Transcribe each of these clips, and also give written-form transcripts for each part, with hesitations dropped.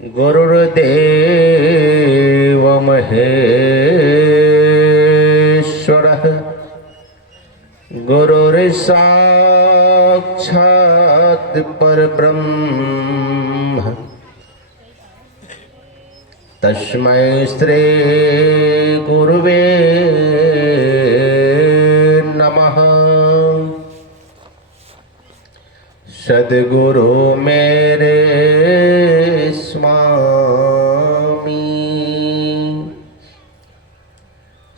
गुरुर्देव महेश्वरः गुरुर्साक्षात् परब्रह्म तस्मै श्री गुरुवे नमः। सद्गुरु मेरे स्वामी,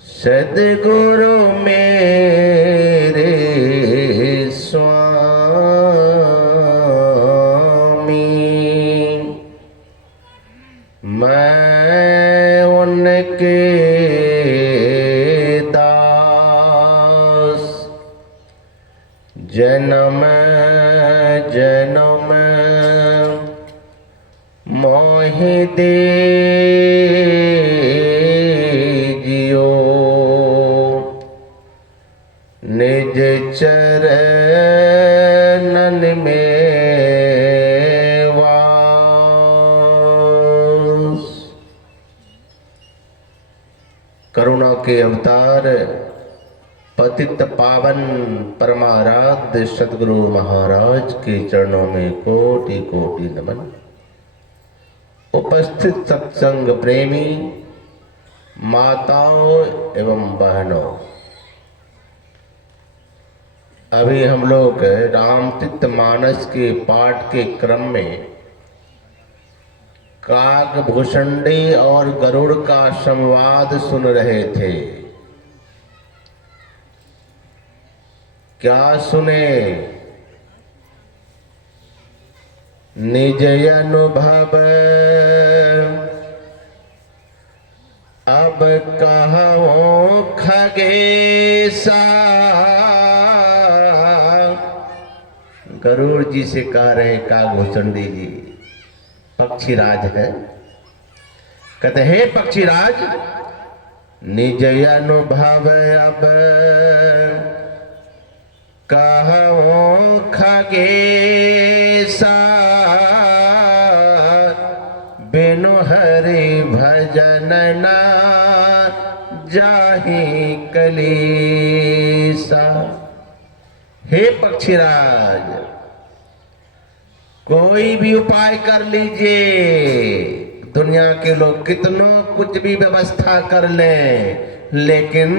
सद्गुरु मेरे स्वामी, मैं उनके दास जन्म जन्म मोहि दीजियो निज चरणन में वास। करुणा के अवतार पतित पावन परमाराध्य सद्गुरु महाराज के चरणों में कोटि कोटि नमन। उपस्थित सत्संग प्रेमी माताओं एवं बहनों, अभी हम लोग रामतीर्थ मानस के पाठ के क्रम में काकभूषणी और गरुड़ का संवाद सुन रहे थे। क्या सुने? निज अनुभव अब कहो खगेसा। गरुड़ जी से कह रहे काकभूषणी जी, पक्षीराज है, कहते हैं पक्षीराज निज अनुभव अब कहो खगेसा। बिनु हरि भजन ना जाहि कलेसा। हे पक्षीराज, कोई भी उपाय कर लीजिए, दुनिया के लोग कितनों कुछ भी व्यवस्था कर लें, लेकिन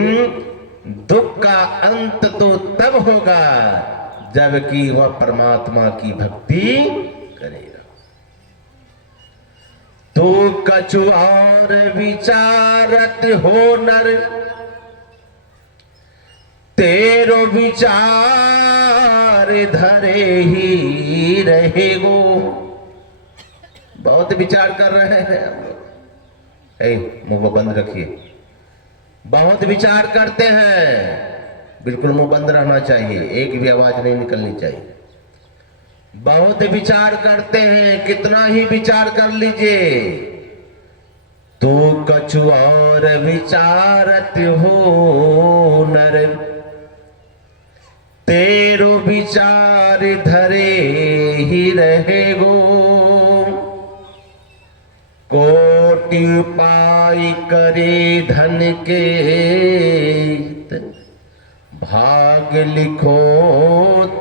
दुख का अंत तो तब होगा जबकि वह परमात्मा की भक्ति करेगा। तो कछु और विचारत हो नर, तेरो विचार धरे ही रहेगो। बहुत विचार कर रहे हैं हम लोग, मुंह बंद रखिए। बहुत विचार करते हैं, बिल्कुल मुंह बंद रहना चाहिए, एक भी आवाज नहीं निकलनी चाहिए। बहुत विचार करते हैं, कितना ही विचार कर लीजिए, तो कछु और विचारत हो नर, तेरो विचार धरे ही रहेगो। कोटि पाई करे धन के, भाग लिखो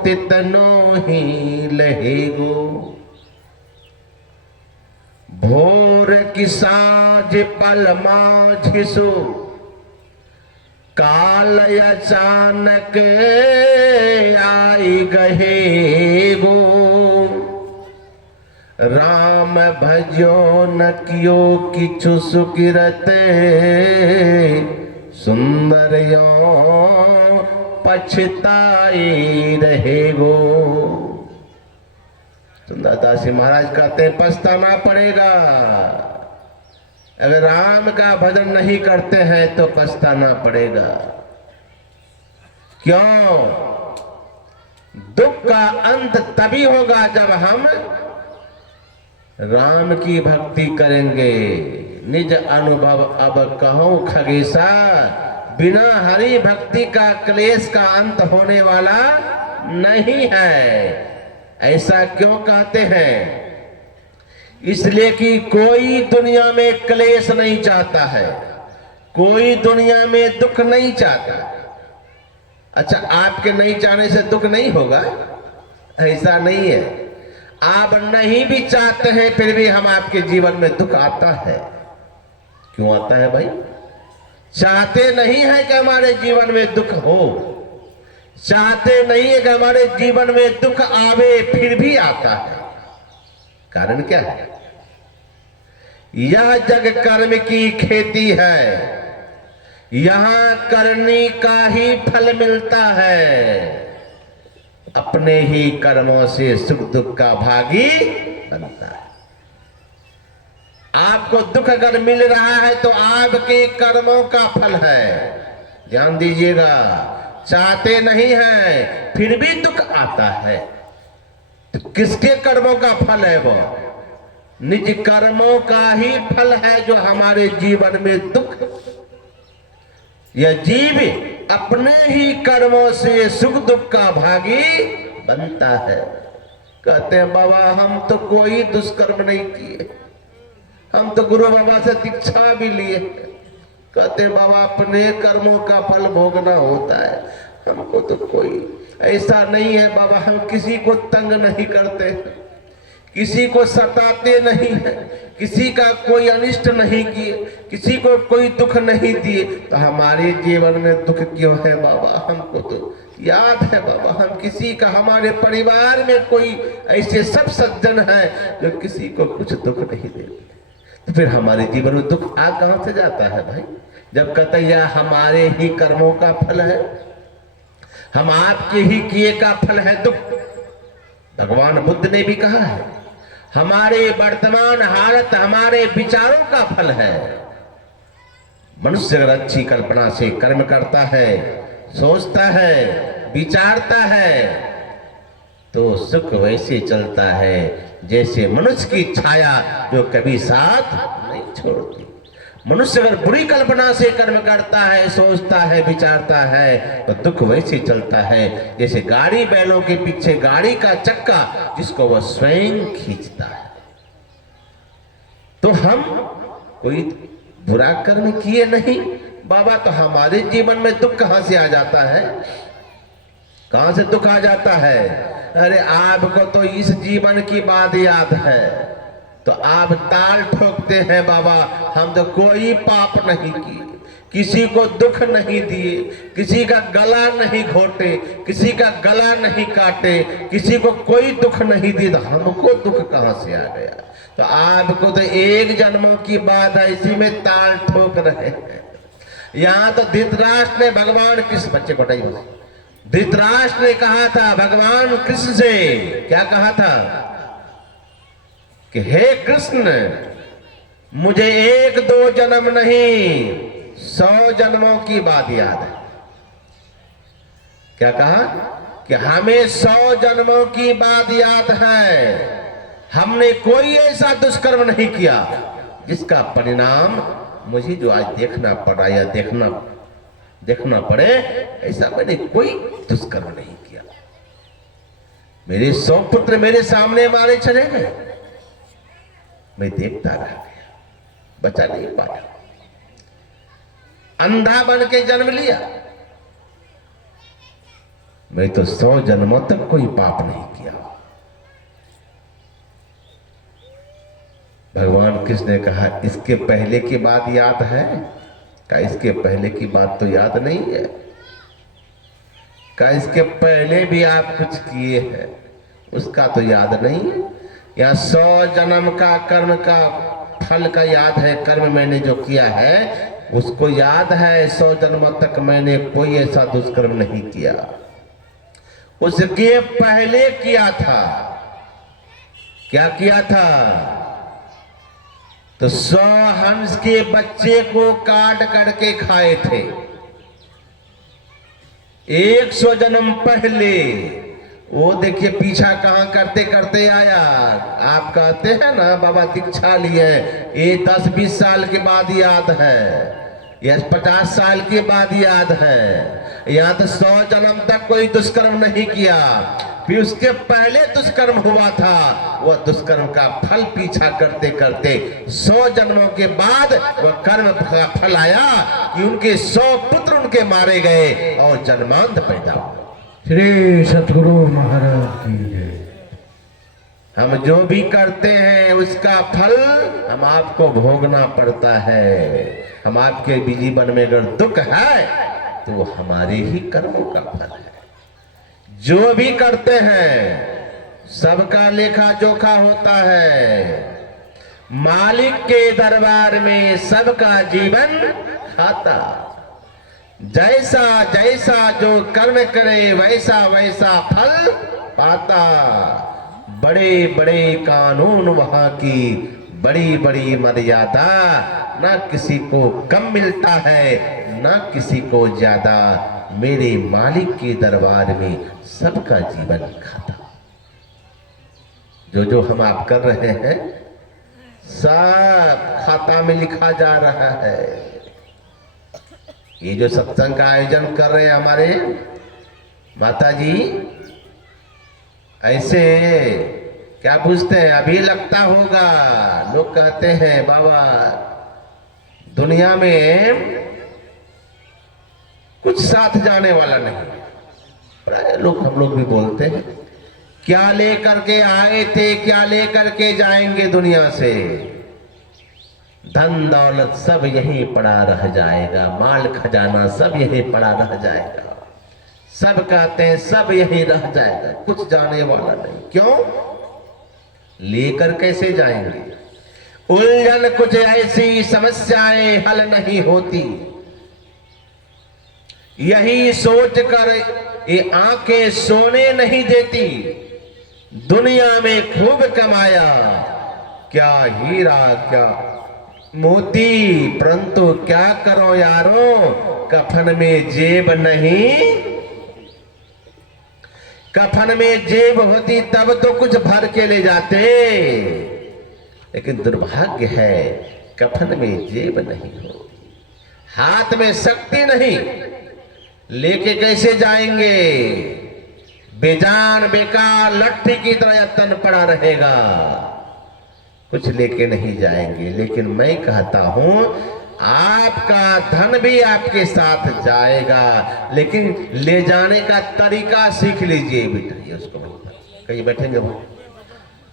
तितनो ही लहेगो। भोर की साँझ पल माझिसो, काल अचानक आई गहेगो। राम भजो न कियो किछु सुकिरत, सुंदर यो पछताई रहेगो। सुंदरदास जी महाराज कहते हैं पछताना पड़ेगा। अगर राम का भजन नहीं करते हैं तो पछताना पड़ेगा। क्यों? दुख का अंत तभी होगा जब हम राम की भक्ति करेंगे। निज अनुभव अब कहो खगेसा, बिना हरि भक्ति का क्लेश का अंत होने वाला नहीं है। ऐसा क्यों कहते हैं? इसलिए कि कोई दुनिया में क्लेश नहीं चाहता है, कोई दुनिया में दुख नहीं चाहता। अच्छा, आपके नहीं चाहने से दुख नहीं होगा, ऐसा नहीं है। आप नहीं भी चाहते हैं फिर भी हम आपके जीवन में दुख आता है। क्यों आता है भाई? चाहते नहीं है कि हमारे जीवन में दुख हो, चाहते नहीं है कि हमारे जीवन में दुख आवे, फिर भी आता है। कारण क्या है? यह जग कर्म की खेती है, यहां करने का ही फल मिलता है। अपने ही कर्मों से सुख दुख का भागी बनता है। आपको दुख अगर मिल रहा है तो आपके कर्मों का फल है। ध्यान दीजिएगा, चाहते नहीं हैं फिर भी दुख आता है। तो किसके कर्मों का फल है? वो निज कर्मों का ही फल है जो हमारे जीवन में दुख। यह जीव अपने ही कर्मों से सुख दुख का भागी बनता है। कहते हैं बाबा हम तो कोई दुष्कर्म नहीं किए, हम तो गुरु बाबा से दीक्षा भी लिए। कहते हैं बाबा अपने कर्मों का फल भोगना होता है, हमको तो कोई ऐसा नहीं है बाबा। हम किसी को तंग नहीं करते, किसी को सताते नहीं है, किसी का कोई अनिष्ट नहीं किए, किसी को कोई दुख नहीं दिए। तो हमारे जीवन में दुख क्यों है बाबा? हमको तो याद है बाबा, हम किसी का, हमारे परिवार में कोई ऐसे सब सज्जन हैं जो किसी को कुछ दुख नहीं देते। तो फिर हमारे जीवन में दुख आ कहां से जाता है भाई? जब कहते यह हमारे ही कर्मों का फल है, हम आपके ही किए का फल है दुख। भगवान बुद्ध ने भी कहा है हमारे वर्तमान हालत हमारे विचारों का फल है। मनुष्य अगर अच्छी कल्पना से कर्म करता है, सोचता है, विचारता है तो सुख वैसे चलता है जैसे मनुष्य की छाया जो कभी साथ नहीं छोड़ती। मनुष्य अगर बुरी कल्पना से कर्म करता है, सोचता है, विचारता है तो दुख वैसे चलता है जैसे गाड़ी बैलों के पीछे गाड़ी का चक्का जिसको वह स्वयं खींचता है। तो हम कोई बुरा कर्म किए नहीं बाबा, तो हमारे जीवन में दुख कहां से आ जाता है? कहां से दुख आ जाता है? अरे आपको तो इस जीवन की बात याद है तो आप ताल ठोकते हैं बाबा हम तो कोई पाप नहीं किए, किसी को दुख नहीं दिए, किसी का गला नहीं घोटे, किसी का गला नहीं काटे, किसी को कोई दुख नहीं दिए। तो हमको दुख कहां से आ गया? तो आपको तो एक जन्मों की बात है, इसी में ताल ठोक रहे हैं। यहाँ तो धृतराष्ट्र ने भगवान कृष्ण, बच्चे को हटाइए, धृतराष्ट्र ने कहा था भगवान कृष्ण से, क्या कहा था कि हे कृष्ण मुझे 1-2 जन्म नहीं 100 जन्मों की बात याद है। क्या कहा कि हमें 100 जन्मों की बात याद है, हमने कोई ऐसा दुष्कर्म नहीं किया जिसका परिणाम मुझे जो आज देखना पड़ा या देखना पड़े, ऐसा मैंने कोई दुष्कर्म नहीं किया। मेरे 100 पुत्र मेरे सामने मारे चले गए, मैं देखता रह गया, बचा नहीं पाया। अंधा बन के जन्म लिया, मैं तो 100 जन्मों तक कोई पाप नहीं किया। भगवान कृष्ण ने कहा इसके पहले की बात याद है? क्या इसके पहले की बात तो याद नहीं है? क्या इसके पहले भी आप कुछ किए हैं उसका तो याद नहीं है? या 100 जन्म का कर्म का फल का याद है, कर्म मैंने जो किया है उसको याद है। 100 जन्म तक मैंने कोई ऐसा दुष्कर्म नहीं किया। उसके पहले किया था, क्या किया था? तो 100 हंस के बच्चे को काट करके खाए थे 100 जन्म पहले। वो देखिए पीछा कहां करते करते आया। आप कहते हैं ना बाबा दीक्षा लिए, ये 10-20 साल के बाद याद है या 50 साल के बाद याद है। यहाँ तो 100 जन्म तक कोई दुष्कर्म नहीं किया। फिर उसके पहले दुष्कर्म हुआ था, वह दुष्कर्म का फल पीछा करते करते 100 जन्मों के बाद वह कर्म का फल आया कि उनके 100 पुत्र उनके मारे गए और जन्मांत पैदा हुआ। श्री सतगुरु महाराज की जय। हम जो भी करते हैं उसका फल हम आपको भोगना पड़ता है। हम आपके जीवन में अगर दुख है तो वो हमारे ही कर्मों का फल है। जो भी करते हैं सबका लेखा जोखा होता है। मालिक के दरबार में सबका जीवन खाता। जैसा जैसा जो कर्म करे वैसा वैसा फल पाता। बड़े बड़े कानून वहां की बड़ी बड़ी मर्यादा, ना किसी को कम मिलता है ना किसी को ज्यादा। मेरे मालिक के दरबार में सबका जीवन खाता। जो जो हम आप कर रहे हैं सब खाता में लिखा जा रहा है। ये जो सत्संग का आयोजन कर रहे हैं हमारे माता जी, ऐसे क्या पूछते हैं? अभी लगता होगा लोग कहते हैं बाबा दुनिया में कुछ साथ जाने वाला नहीं। प्राय लोग हम लोग भी बोलते हैं क्या लेकर के आए थे क्या लेकर के जाएंगे दुनिया से। धन दौलत सब यहीं पड़ा रह जाएगा, माल खजाना सब यहीं पड़ा रह जाएगा। सब कहते हैं सब यहीं रह जाएगा, कुछ जाने वाला नहीं। क्यों? लेकर कैसे जाएंगे? उलझन कुछ ऐसी समस्याएं हल नहीं होती। यही सोच कर ये आंखें सोने नहीं देती। दुनिया में खूब कमाया, क्या हीरा क्या मोती, परंतु क्या करो यारो, कफन में जेब नहीं। कफन में जेब होती तब तो कुछ भर के ले जाते, लेकिन दुर्भाग्य है कफन में जेब नहीं होती, हाथ में शक्ति नहीं, लेके कैसे जाएंगे? बेजान बेकार लट्ठी की तरह तन पड़ा रहेगा, कुछ लेके नहीं जाएंगे। लेकिन मैं कहता हूं आपका धन भी आपके साथ जाएगा, लेकिन ले जाने का तरीका सीख लीजिए। बिठाइए उसको, कहीं बैठेंगे वो,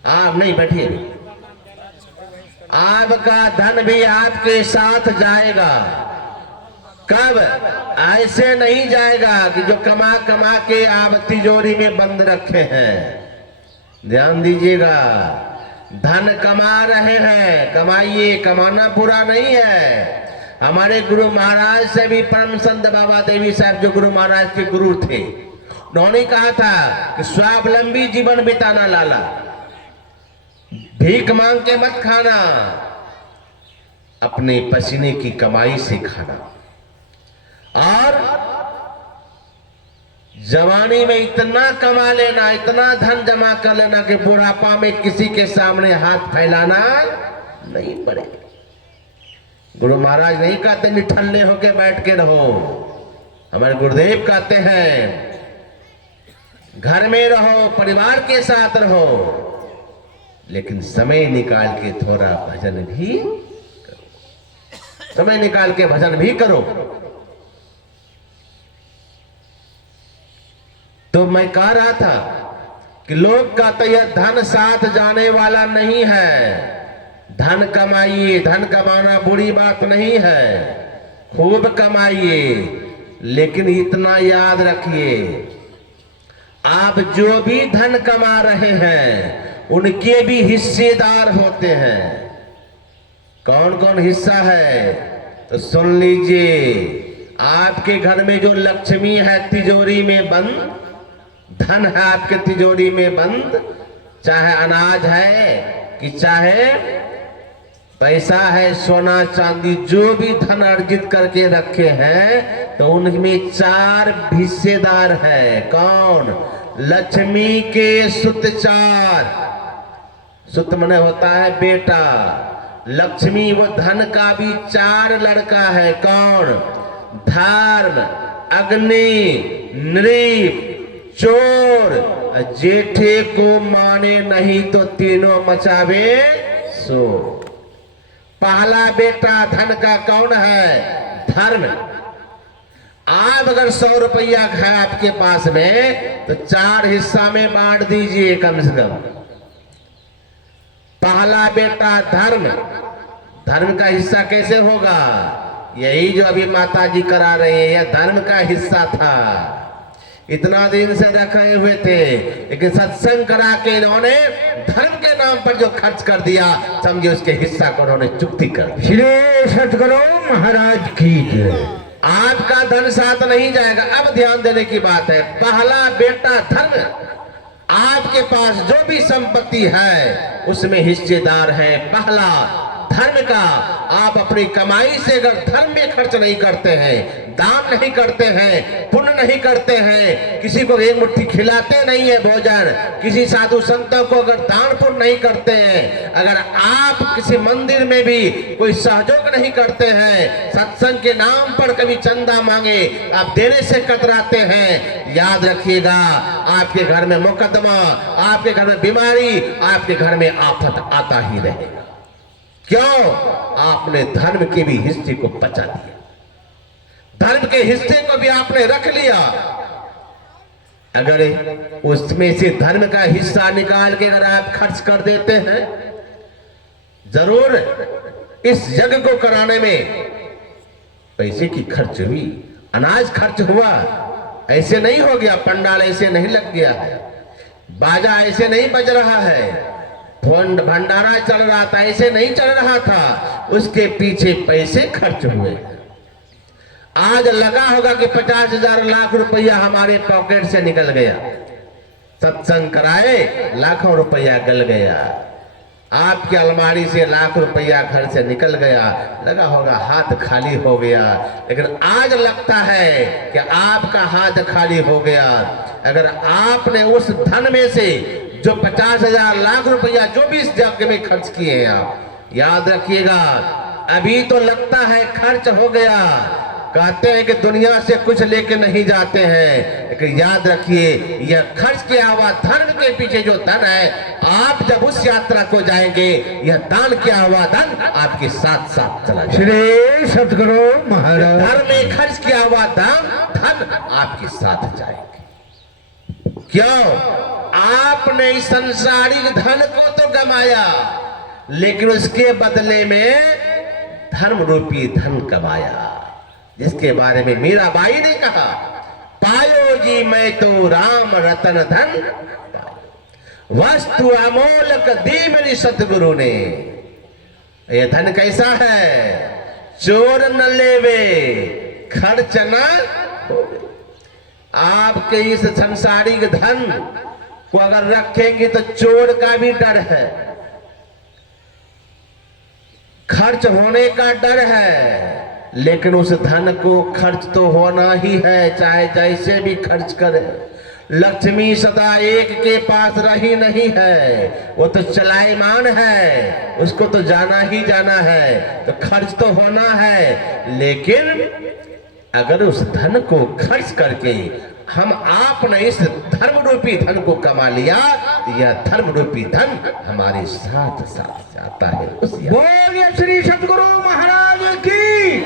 आप नहीं बैठिए। आपका धन भी आपके साथ जाएगा। कब? ऐसे नहीं जाएगा कि जो कमा कमा के आप तिजोरी में बंद रखे हैं। ध्यान दीजिएगा, धन कमा रहे हैं, कमाइए, कमाना बुरा नहीं है। हमारे गुरु महाराज से भी परम संत बाबा देवी साहब जो गुरु महाराज के गुरु थे, उन्होंने कहा था कि स्वावलंबी जीवन बिताना लाला, भीख मांग के मत खाना, अपने पसीने की कमाई से खाना। और जवानी में इतना कमा लेना, इतना धन जमा कर लेना कि बुढ़ापा में किसी के सामने हाथ फैलाना नहीं पड़े। गुरु महाराज नहीं कहते निठल्ले होके बैठ के रहो। हमारे गुरुदेव कहते हैं घर में रहो, परिवार के साथ रहो, लेकिन समय निकाल के थोड़ा भजन भी करो। समय निकाल के भजन भी करो। तो मैं कह रहा था कि लोग कहते हैं धन साथ जाने वाला नहीं है। धन कमाइए, धन कमाना बुरी बात नहीं है, खूब कमाइए, लेकिन इतना याद रखिए, आप जो भी धन कमा रहे हैं उनके भी हिस्सेदार होते हैं। कौन कौन हिस्सा है तो सुन लीजिए। आपके घर में जो लक्ष्मी है तिजोरी में बंद, धन है आपके तिजोरी में बंद, चाहे अनाज है कि चाहे पैसा है, सोना चांदी, जो भी धन अर्जित करके रखे हैं, तो उनमें 4 हिस्सेदार है। कौन? लक्ष्मी के सुत 4, सुत मने होता है बेटा, लक्ष्मी वो धन का भी 4 लड़का है। कौन? धर्म, अग्नि, नृप, चोर जेठे को माने नहीं तो तीनों मचावे सो। पहला बेटा धन का कौन है? धर्म। आप अगर 100 रुपया है आपके पास में तो 4 हिस्सा में बांट दीजिए कम से कम। पहला बेटा धर्म। धर्म का हिस्सा कैसे होगा? यही जो अभी माता जी करा रहे हैं यह धर्म का हिस्सा था। इतना दिन से रखे हुए थे, लेकिन सत्संग करा के इन्होंने धर्म के नाम पर जो खर्च कर दिया, समझे उसके हिस्सा को उन्होंने चुकती कर दी। श्री सतगुरु महाराज की जय। आपका धन साथ नहीं जाएगा। अब ध्यान देने की बात है, पहला बेटा धर्म। आपके पास जो भी संपत्ति है उसमें हिस्सेदार है पहला धर्म का। आप अपनी कमाई से अगर धर्म में खर्च नहीं करते हैं, दान नहीं करते हैं, पुण्य नहीं करते हैं, किसी को एक मुट्ठी खिलाते नहीं है भोजन, किसी साधु संतों को अगर दान पुण्य नहीं करते हैं, अगर आप किसी मंदिर में भी कोई सहयोग नहीं करते हैं, सत्संग के नाम पर कभी चंदा मांगे आप देने से कतराते हैं, याद रखिएगा आपके घर में मुकदमा, आपके घर में बीमारी, आपके घर में आफत आता ही रहेगा। क्यों? आपने धर्म के भी हिस्से को बचा दिया, धर्म के हिस्से को भी आपने रख लिया। अगर उसमें से धर्म का हिस्सा निकाल के अगर आप खर्च कर देते हैं, जरूर इस यज्ञ को कराने में पैसे की खर्च हुई, अनाज खर्च हुआ, ऐसे नहीं हो गया, पंडाल ऐसे नहीं लग गया है, बाजा ऐसे नहीं बज रहा है, भंडारा चल रहा था ऐसे नहीं चल रहा था, उसके पीछे पैसे खर्च हुए। आज लगा होगा कि 50,000 लाख रुपया हमारे पॉकेट से निकल गया, सत्संग कराए लाखों रुपया गल गया, आपकी अलमारी से लाख रुपया घर से निकल गया, लगा होगा हाथ खाली हो गया। लेकिन आज लगता है कि आपका हाथ खाली हो गया। अगर आपने उस धन में से जो 50,000 लाख रुपया जो भी इस यज्ञ में खर्च किए हैं, आप याद रखिएगा, अभी तो लगता है खर्च हो गया, कहते हैं कि दुनिया से कुछ लेके नहीं जाते हैं, लेकिन याद रखिए यह खर्च किया हुआ धर्म के पीछे जो धन है, आप जब उस यात्रा को जाएंगे यह दान किया हुआ धन आपके साथ साथ चला जाएगा। श्री सतगुरु महाराज। धर्म में खर्च किया हुआ धन आपके साथ जाएंगे। क्यों? आपने इस संसारिक धन को तो गमाया, लेकिन उसके बदले में धर्म रूपी धन कमाया, जिसके बारे में मीराबाई ने कहा, पायो जी मैं तो राम रतन धन, वस्तु अमोलक दी मेरी सतगुरु ने। यह धन कैसा है? चोर न लेवे खर्च न होवे। आपके इस संसारिक धन को अगर रखेंगे तो चोर का भी डर है, खर्च होने का डर है, लेकिन उस धन को खर्च तो होना ही है, चाहे जैसे भी खर्च करे। लक्ष्मी सदा एक के पास रही नहीं है, वो तो चलायमान है, उसको तो जाना ही जाना है, तो खर्च तो होना है। लेकिन अगर उस धन को खर्च करके हम आपने इस धर्म रूपी धन को कमा लिया, यह धर्म रूपी धन हमारे साथ साथ जाता है। बोलिए श्री सतगुरु महाराज की।